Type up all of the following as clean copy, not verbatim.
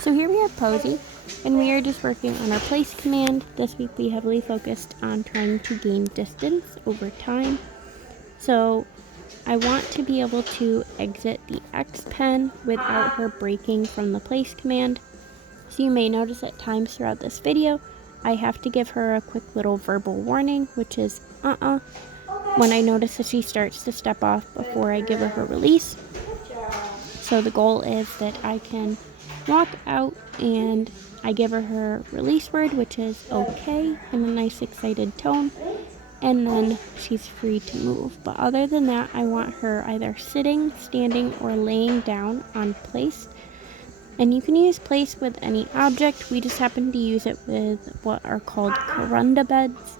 So here we have Posey, and we are just working on our place command. This week we heavily focused on trying to gain distance over time. So I want to be able to exit the X pen without her breaking from the place command. So you may notice at times throughout this video, I have to give her a quick little verbal warning, which is when I notice that she starts to step off before I give her release. So the goal is that I can walk out and I give her release word, which is okay, in a nice excited tone, and then she's free to move. But other than that, I want her either sitting, standing, or laying down on place. And you can use place with any object. We just happen to use it with what are called corunda beds.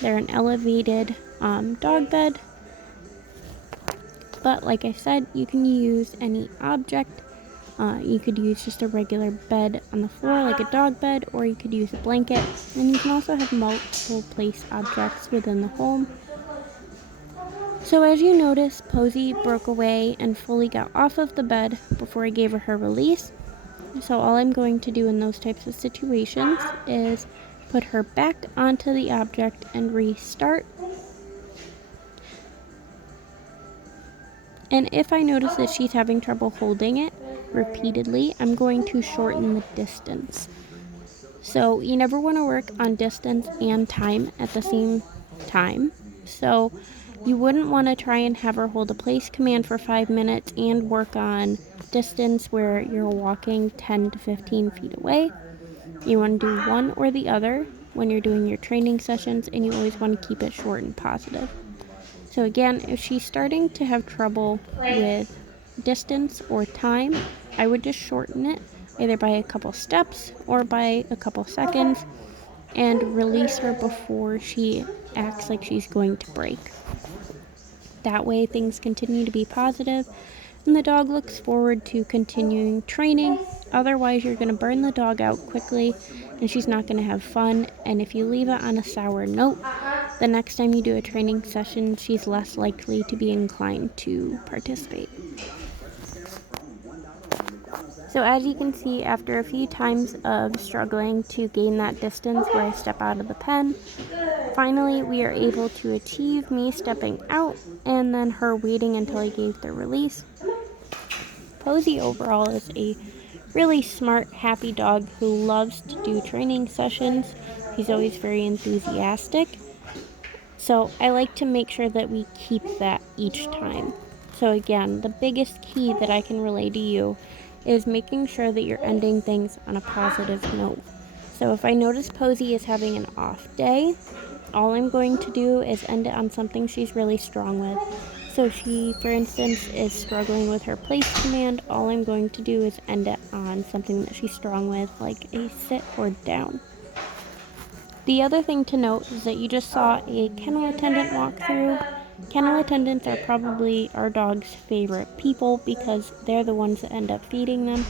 They're an elevated dog bed. But like I said, you can use any object. You could use just a regular bed on the floor like a dog bed, or you could use a blanket. And you can also have multiple place objects within the home. So as you notice, Posey broke away and fully got off of the bed before I gave her release. So all I'm going to do in those types of situations is put her back onto the object and restart. And if I notice that she's having trouble holding it repeatedly, I'm going to shorten the distance. So you never want to work on distance and time at the same time. So you wouldn't want to try and have her hold a place command for 5 minutes and work on distance where you're walking 10 to 15 feet away. You want to do one or the other when you're doing your training sessions, and you always want to keep it short and positive. So again, if she's starting to have trouble with distance or time, I would just shorten it either by a couple steps or by a couple seconds and release her before she acts like she's going to break. That way things continue to be positive and the dog looks forward to continuing training. Otherwise, you're going to burn the dog out quickly and she's not going to have fun. And if you leave it on a sour note, the next time you do a training session, she's less likely to be inclined to participate. So as you can see, after a few times of struggling to gain that distance where I step out of the pen, finally we are able to achieve me stepping out and then her waiting until I gave the release. Posey overall is a really smart, happy dog who loves to do training sessions. He's always very enthusiastic. So I like to make sure that we keep that each time. So again, the biggest key that I can relay to you is making sure that you're ending things on a positive note. So if I notice Posey is having an off day, all I'm going to do is end it on something she's really strong with. So if she, for instance, is struggling with her place command, all I'm going to do is end it on something that she's strong with, like a sit or down. The other thing to note is that you just saw a kennel attendant walk through. Kennel attendants are probably our dog's favorite people because they're the ones that end up feeding them.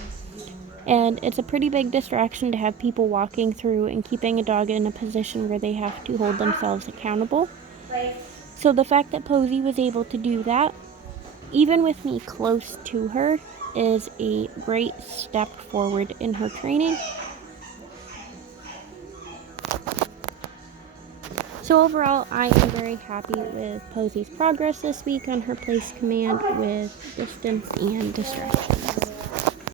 And it's a pretty big distraction to have people walking through and keeping a dog in a position where they have to hold themselves accountable. So the fact that Posey was able to do that, even with me close to her, is a great step forward in her training. So overall, I am very happy with Posey's progress this week on her place command with distance and distractions.